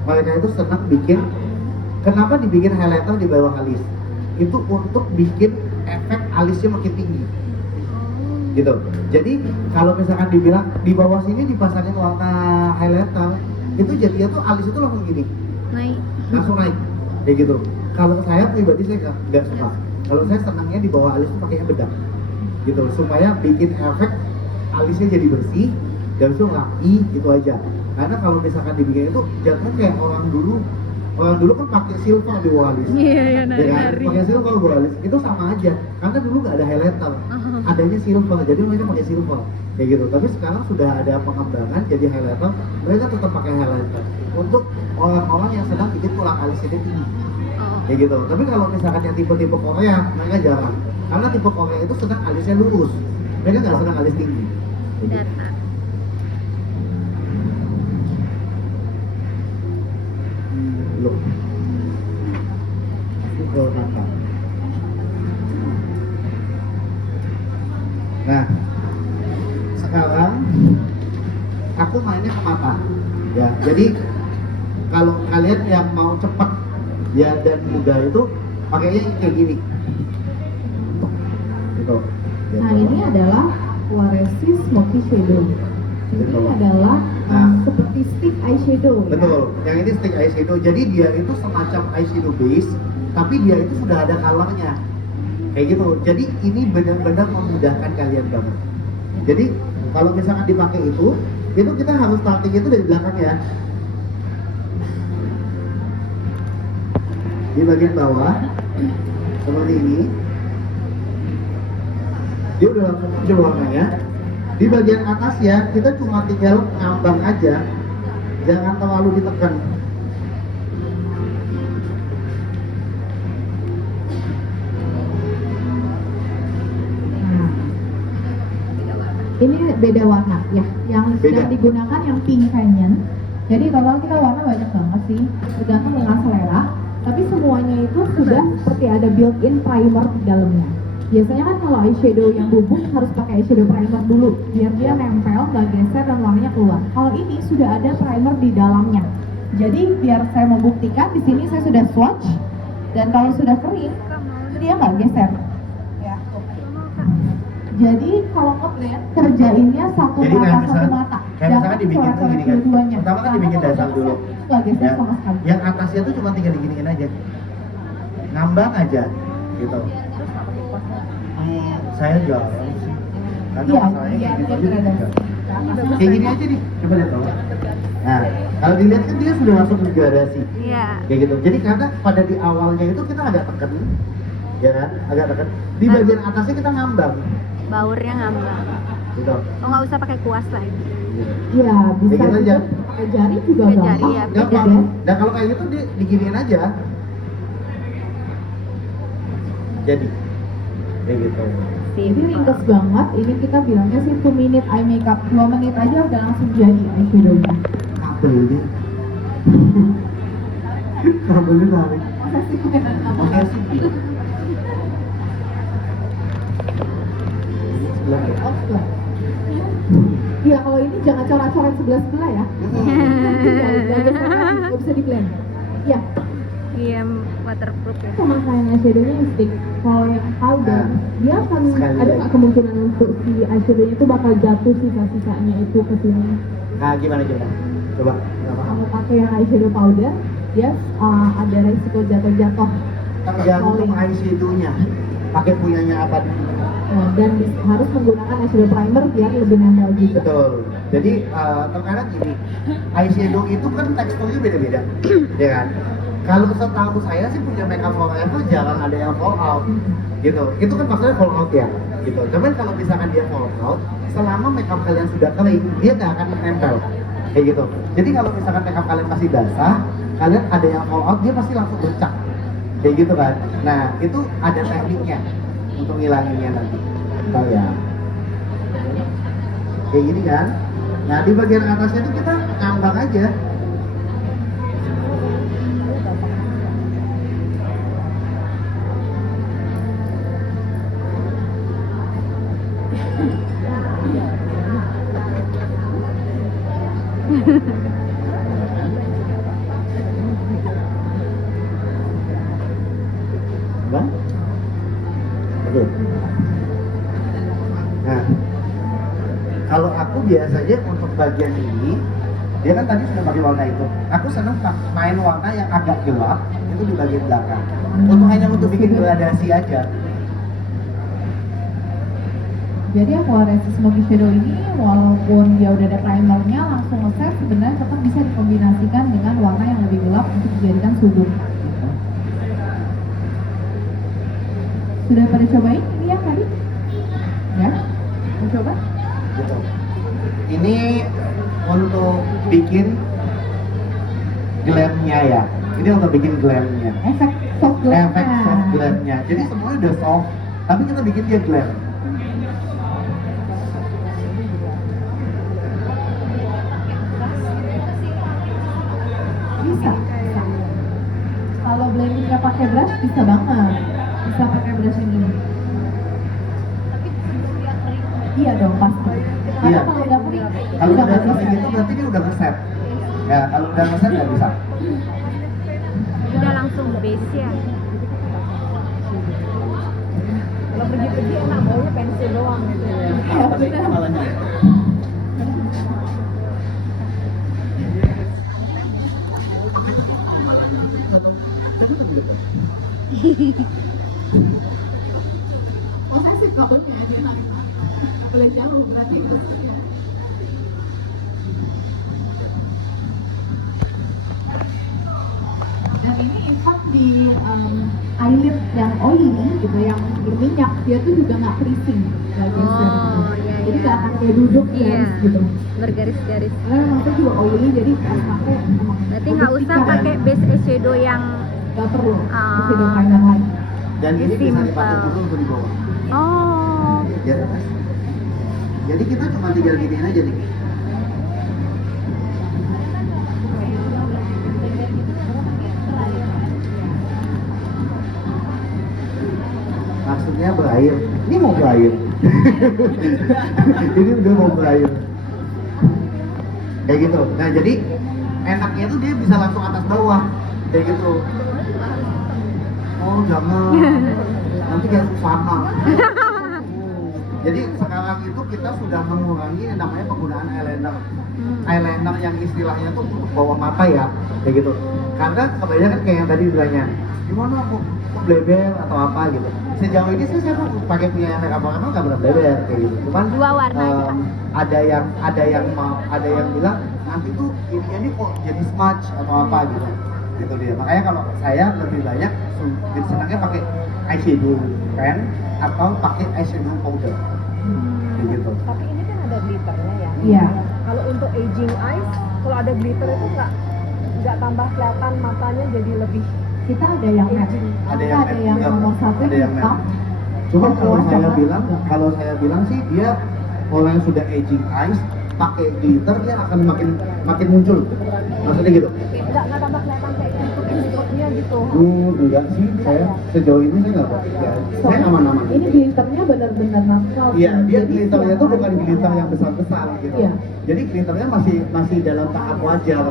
mereka itu senang bikin, kenapa dibikin highlighter di bawah alis? Itu untuk bikin efek alisnya makin tinggi. Gitu. Jadi kalau misalkan dibilang di bawah sini dipasangin warna highlighter, itu jadinya tuh alis itu langsung gini, Naik. langsung naik, kayak gitu. Kalau saya pribadi saya nggak suka. Kalau saya senangnya di bawah alis itu pakainya bedak, gitu, supaya bikin efek alisnya jadi bersih dan itu rapi, gitu aja. Karena kalau misalkan dibikin itu jatuhnya kayak orang dulu kan pakai silver di bawah alis. Iya, Ya kan? Pakai silver di bawah alis itu sama aja. Karena dulu nggak ada highlighter, adanya silver, jadi mereka pakai silver kayak gitu. Tapi sekarang sudah ada pengembangan jadi highlighter, mereka tetap pakai highlighter untuk orang-orang yang sedang bikin tulang alisnya tinggi. Oh. Kayak gitu. Tapi kalau misalkan yang tipe-tipe Korea, mereka jarang. Karena tipe Korea itu sedang alisnya lurus. Mereka nggak sedang alis tinggi. Datar. Loh. Itu ke mata. Nah, sekarang aku mainnya ke mata. Ya, jadi kalau kalian yang mau cepat ya dan mudah itu pakainya kayak gini. Gitu. Nah ini adalah Waresis Smoky Shadow. Ini Betul. adalah Nah. seperti stick eyeshadow. Ya? Betul, yang ini stick eyeshadow. Jadi dia itu semacam eyeshadow base, tapi dia itu sudah ada colornya. Kayak gitu. Jadi ini benar-benar memudahkan kalian banget. Jadi kalau misalkan dipakai itu kita harus starting itu dari belakang ya. Di bagian bawah seperti ini. Dia udah langsung muncul warnanya. Di bagian atas ya, kita cuma tinggal ngambang aja, jangan terlalu ditekan. Nah, ini beda warna ya. Yang Beda. sedang digunakan yang Pink Canyon. Jadi kalau kita warna banyak banget sih, tergantung dengan selera. Tapi semuanya itu sudah seperti ada built-in primer di dalamnya. Biasanya kan kalau eyeshadow yang bubuk harus pakai eyeshadow primer dulu biar dia nempel, nggak geser dan warnanya keluar. Kalau ini sudah ada primer di dalamnya. Jadi biar saya membuktikan di sini saya sudah swatch dan kalau sudah kering dia nggak geser. Ya, oke. Jadi kalau ngeblend kerjainnya satu Jadi kayak mata satu misalkan- mata. kayak misalkan dibikin tuh coret-coret gini kan. dua-duanya. Pertama kan Karena dibikin kalau dasar udah dulu. geser, nggak geser Ya. sama sekali. Yang atasnya tuh cuma tinggal diginiin aja, ngambang aja, gitu. Saya jarang sih. Karena Iya, masalahnya iya, kayak gitu dia aja gradasi. juga. Kayak gini aja nih, coba lihat bawah. Nah, kalau dilihat kan dia sudah langsung gradasi. Iya. Kayak gitu. Jadi karena pada di awalnya itu kita agak tekan, ya kan? Agak tekan. Di bagian atasnya kita ngambang, Baurnya ngambang. gitu. Oh, nggak usah pakai kuas lagi. Iya, bisa Kayak gitu juga aja. pakai jari juga Pakai jari gampang. ya, Gampang. Ya. Nah kalau kayak gitu diginiin aja. Jadi kayak gitu. Jadi ringkas banget, ini kita bilangnya sih 2 minute eye makeup, 2 menit aja udah langsung jadi eyeshadow-nya. Kabelnya. Kabelnya tarik. Masa sih? Makanya sih. Sebelah ya. Oh, sebelah. Iya, kalau ini jangan coret-coret sebelah-sebelah ya. Nggak bisa di blend. Iya, Iya, waterproof ya. Sama kayak eyeshadow-nya yang stick. Kalau yang powder, dia akan Sekali ada lagi. nggak kemungkinan untuk si eyeshadow-nya itu bakal jatuh sisa-sisanya itu ke sini. Nah gimana? Coba. Nggak paham. Kalau pakai yang eyeshadow powder, dia ada resiko jatuh-jatuh. Tergantung eyeshadow-nya. Pakai punyanya apa dulu. Nah, dan harus menggunakan eyeshadow primer biar lebih nempel juga. Betul. Jadi terkadang gini, eyeshadow itu kan teksturnya beda-beda, ya kan? Kalau setahu saya sih punya makeup forever jarang ada yang fall out, gitu. Itu kan maksudnya fall out ya, gitu. Cuman kalau misalkan dia fall out, selama makeup kalian sudah kering, dia nggak akan nempel, kayak gitu. Jadi kalau misalkan makeup kalian masih basah, kalian ada yang fall out, dia pasti langsung bercak, kayak gitu kan. Nah itu ada tekniknya untuk ngilanginnya nanti, tahu ya? Kayak gini kan. Nah di bagian atasnya itu kita ngambang aja. Bang? Betul. Nah, kalau aku biasanya untuk bagian ini, dia kan tadi sudah pakai warna itu. Aku senang main warna yang agak gelap itu di bagian belakang. Hanya untuk bikin gradasi aja. Jadi Aquaresis Smoky Shadow ini walaupun dia udah ada primernya langsung nge-set, sebenarnya tetap bisa dikombinasikan dengan warna yang lebih gelap untuk dijadikan suhu. Sudah pada cobain ini yang tadi? Ya? Mau coba? Gitu. Ini untuk bikin glamnya ya. Ini untuk bikin glamnya. Efek soft glow. Efek soft glamnya. Jadi semuanya udah soft, tapi kita bikin dia glam. Bisa. Kalau blendingnya pakai brush bisa banget. Bisa pakai brush ini. Iya dong pasti. Karena Iya. kalau udah kering, Kalau udah nggak seperti bisa. itu berarti dia udah ngeset. Ya, kalau udah ngeset nggak bisa. Udah langsung base ya. Kalau pergi-pergi enak baunya pensil doang gitu ya. Iya, benar. Kepalanya. Masa sih kabelnya dia nggak boleh jauh berarti itu. Dan ini in fact di eyelid yang oily gitu, yang berminyak, dia tuh juga nggak creasing, nggak geser. Oh, iya, Jadi iya. nggak akan kayak duduk Iya. garis gitu. Bergaris-garis. Karena memang itu juga oily, jadi pas pakai emang Berarti nggak usah membuktikan. pakai base eyeshadow yang Nggak perlu Ah. shadow primer lagi. Dan ini bisa Simple. dipakai dulu untuk di bawah. oh Ya, kan? Jadi kita cuma tinggal giniin aja nih. Maksudnya berair. Ini mau berair. Ini udah mau berair. Kayak gitu. Nah jadi enaknya itu dia bisa langsung atas bawah. Kayak gitu. Oh jangan. Nanti kayak Susana. Jadi sekarang itu kita sudah mengurangi yang namanya penggunaan eyeliner. Eyeliner yang istilahnya tuh untuk bawah mata ya, kayak gitu. Karena kebanyakan kayak yang tadi bilangnya, gimana aku bleber atau apa gitu. Sejauh ini sih saya pakai punya yang makeup warna nggak pernah bleber kayak gitu. Cuman Dua warna aja. ada yang bilang nanti tuh ini kok jadi smudge atau apa gitu. Gitu dia. Makanya kalau saya lebih banyak senangnya pakai eyeshadow pen atau pakai eyeshadow powder. Kayak gitu. Tapi ini kan ada glitternya ya. Iya. Kalau untuk aging eyes, kalau ada glitter itu nggak tambah kelihatan matanya jadi lebih Kita ada yang matte, Ada kita yang ada matte yang juga. nomor 1 Ada yang hitam. Cuma Keluar coklat. kalau saya bilang sih dia orang yang sudah aging eyes pakai glitter dia akan makin muncul. Maksudnya gitu. nggak tambah kelihatan kayak bentuk-bentuknya gitu. Enggak sih, saya sejauh ini saya nggak. Ya, saya aman-aman. Ini glitternya benar-benar natural. Iya, dia Jadi glitternya siapa tuh bukan aja glitter ada. yang besar-besar gitu. Iya. Jadi glitternya masih dalam tahap wajar.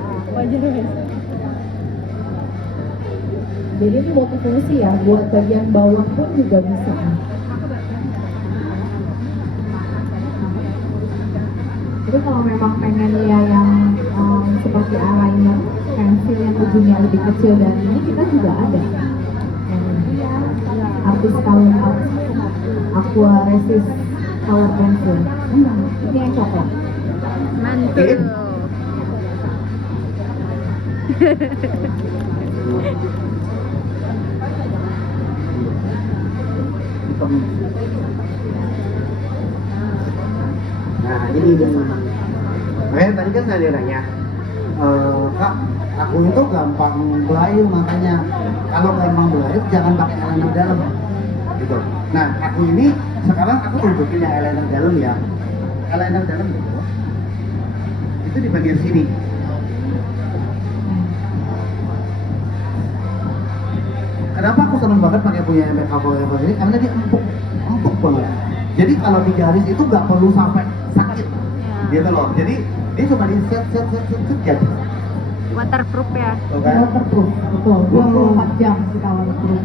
Jadi ini multifungsi ya, buat bagian bawah pun juga bisa. Jadi kalau memang pengen ya yang seperti eyeliner, pensil yang ujungnya lebih kecil dari ini, kita juga ada. Artis color aqua resist color pencil. Ini yang coklat. Mantul. Hitam. Nah, ini makanya tadi kan saya nanya, Kak, aku itu gampang belayu, makanya kalau gampang belayu jangan pakai eyeliner dalam, gitu. Nah, aku ini sekarang aku tunjukin yang eyeliner dalam ya, eyeliner dalam gitu. Itu di bagian sini. Kenapa aku seneng banget pakai punya makeup forever ini? Karena dia empuk banget. Jadi kalau di garis itu nggak perlu sampai sakit, gitu loh. Jadi dia cuma di set jadi. Waterproof ya. Tuh kan? Waterproof, betul. 24 jam kita waterproof.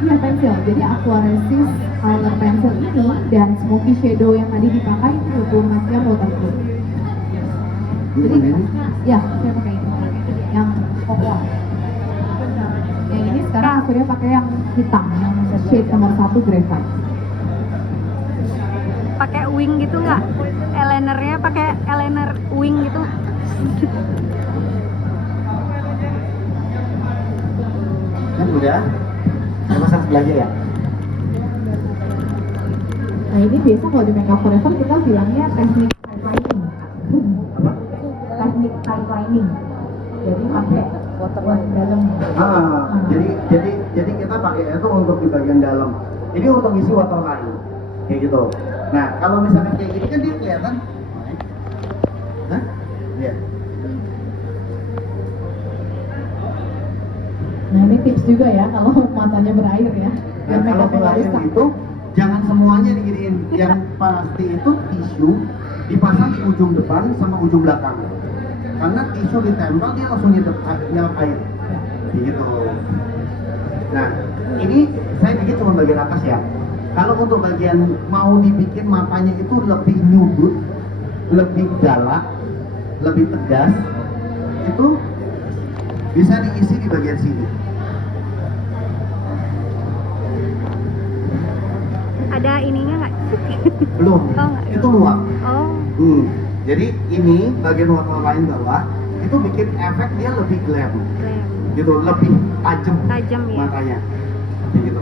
Iya pensil, jadi aqua resist color pencil ini dan smoky shadow yang tadi dipakai itu 24 jam waterproof. Jadi, ya saya pakai ini, yang pokok. Yang ini sekarang aku dia pakai yang hitam, yang shade nomor 1 graphite. Pakai wing gitu nggak? Eyelinernya pakai eyeliner wing gitu. Kan udah. Saya pasang sebelahnya ya. Nah ini biasa kalau di makeup forever kita bilangnya teknik tight lining. Apa? Teknik tight lining. Jadi pakai waterline dalam. Jadi kita pakai itu untuk di bagian dalam. Ini untuk isi waterline, kayak gitu. Nah, kalau misalkan kayak gini kan dia kelihatan. Hah? Iya. Nah ini tips juga ya kalau matanya berair ya. Nah, kalau berair itu jangan semuanya diginiin. Yang pasti itu tisu dipasang di ujung depan sama ujung belakang. Karena tisu ditempel dia langsung nyedot air. Gitu. Nah, ini saya bikin cuma bagian atas ya. Kalau untuk bagian mau dibikin matanya itu lebih nyudut, lebih galak, lebih tegas, itu bisa diisi di bagian sini. Ada ininya nggak? Belum, Oh, nggak. itu luar. Oh, Jadi ini bagian waterline bawah itu bikin efek dia lebih glam, keren. gitu, lebih tajam Tajam ya. matanya, kayak gitu.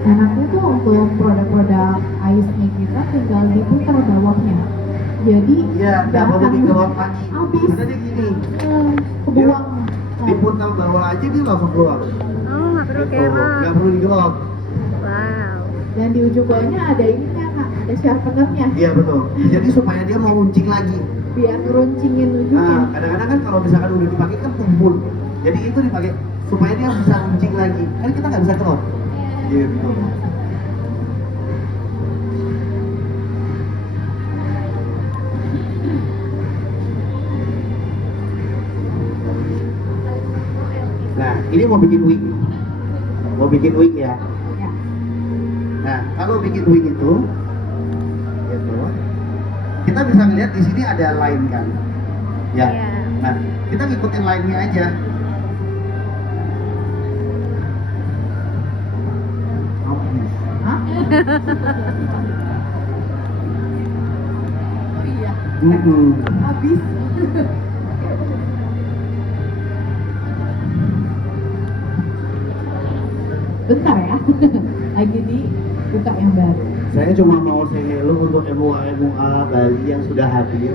Enaknya tuh untuk produk-produk eyesnya kita tinggal diputar bawahnya. Jadi Iya, nggak boleh akan digerot lagi. habis. Karena dia gini, Kebuang. diputar bawah aja dia langsung keluar. Oh, nggak perlu Gitu. kerok. Nggak perlu digerot. Wow. Dan di ujung bawahnya ada ininya kak, ada sharpenernya. Iya betul. Jadi supaya dia mau runcing lagi. Biar ngeruncingin ujungnya. Nah, kadang-kadang kan kalau misalkan udah dipakai kan tumpul. Jadi itu dipakai supaya dia bisa runcing lagi. Kan kita nggak bisa kerot. Gitu. Nah, ini mau bikin wig. Mau bikin wig ya. Ya. Nah, kalau bikin wig itu, gitu, kita bisa ngeliat di sini ada line kan, ya. Iya. Nah, kita ngikutin line-nya aja. Hah? Oh iya. Habis. Bentar ya. Lagi dibuka yang baru. Saya cuma mau say hello untuk MUA Bali yang sudah hadir.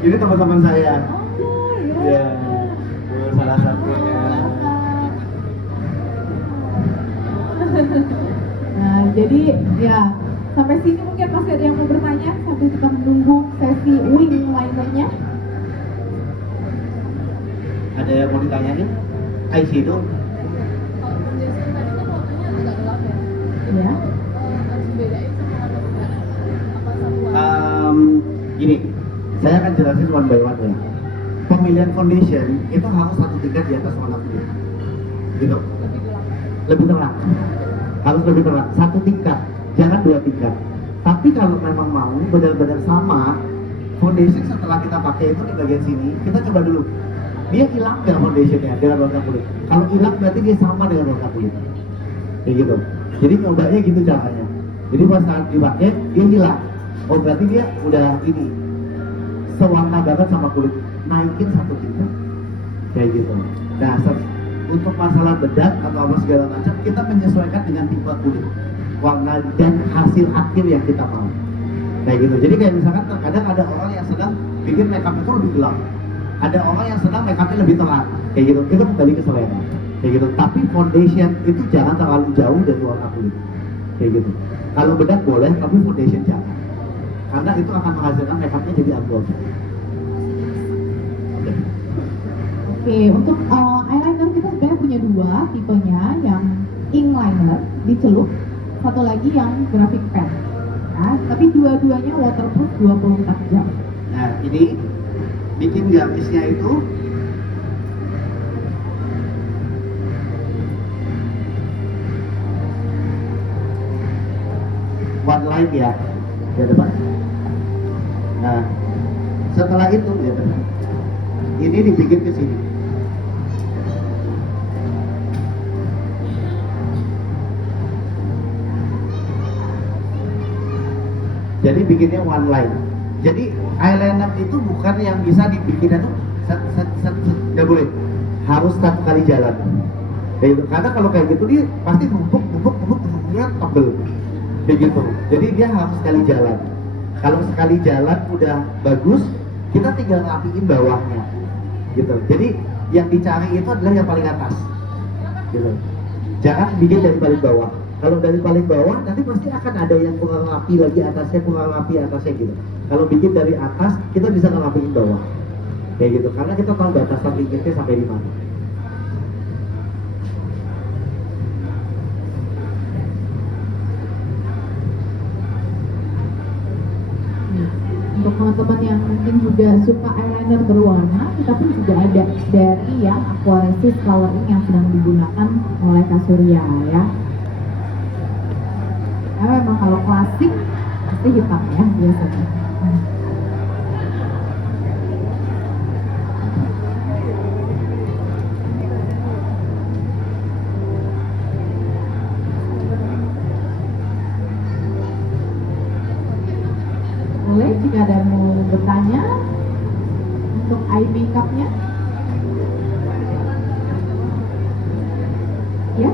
Ini teman-teman saya. Oh Ya, salah satunya. Nah, jadi ya sampai sini mungkin masih ada yang mau bertanya sambil kita menunggu sesi wing linernya. Ada yang mau ditanyain? IC itu? Ya. Gini, saya akan jelasin one by one ya. Pemilihan foundation itu harus satu tingkat di atas warna kulit, gitu. Lebih terang, harus lebih terang. Satu tingkat, jangan dua tingkat. Tapi kalau memang mau benar-benar sama, foundation setelah kita pakai itu di bagian sini, kita coba dulu. Dia hilang nggak foundationnya dengan warna kulit? Kalau hilang berarti dia sama dengan warna kulit, kayak gitu. Jadi nyobanya gitu caranya. Jadi pas saat dipakai dia hilang. Oh berarti dia udah ini sewarna banget sama kulit. Naikin satu tingkat kayak gitu. Nah untuk masalah bedak atau apa segala macam kita menyesuaikan dengan tipe kulit, warna dan hasil akhir yang kita mau. Kayak gitu. Jadi kayak misalkan terkadang ada orang yang sedang bikin makeup itu lebih gelap. Ada orang yang sedang makeupnya lebih terang. Kayak gitu. Itu kembali ke selera. Kayak gitu. Tapi foundation itu jangan terlalu jauh dari warna kulit. Kayak gitu. Kalau bedak boleh, tapi foundation jangan. Karena itu akan menghasilkan makeupnya jadi ambrol. Oke, untuk eyeliner kita sebenarnya punya dua tipenya, yang ink liner dicelup, satu lagi yang graphic pen. Nah, tapi dua-duanya waterproof 24 jam. Nah ini bikin garisnya itu one line ya, di depan. Nah setelah itu ya, ini dibikin ke sini. Jadi bikinnya one line. Jadi eyeliner itu bukan yang bisa dibikin itu nggak boleh. Harus satu kali jalan. Kayak gitu. Karena kalau kayak gitu dia pasti numpuk tebel. Kayak gitu. Jadi dia harus sekali jalan. Kalau sekali jalan udah bagus, kita tinggal rapiin bawahnya. Gitu. Jadi yang dicari itu adalah yang paling atas. Gitu. Jangan bikin dari paling bawah. Kalau dari paling bawah nanti pasti akan ada yang kurang rapi lagi atasnya, kurang rapi atasnya gitu. Kalau bikin dari atas kita bisa ngerapiin bawah, kayak gitu. Karena kita tahu batasan limitnya sampai di mana. Untuk teman-teman yang mungkin juga suka eyeliner berwarna, kita pun juga ada dari yang aquaresis coloring yang sedang digunakan oleh Kasuria ya. Nah, memang kalau klasik pasti hitam ya biasanya. Boleh jika ada mau bertanya untuk eye makeupnya, ya.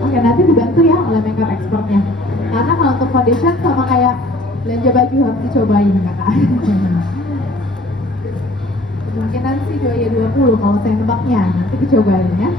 Oke, nanti dibantu ya oleh makeup expertnya. Karena kalau untuk foundation sama kayak belanja baju harus dicobain kakak. Kemungkinan sih 2 ya 20 kalau saya nebaknya, nanti dicobain ya.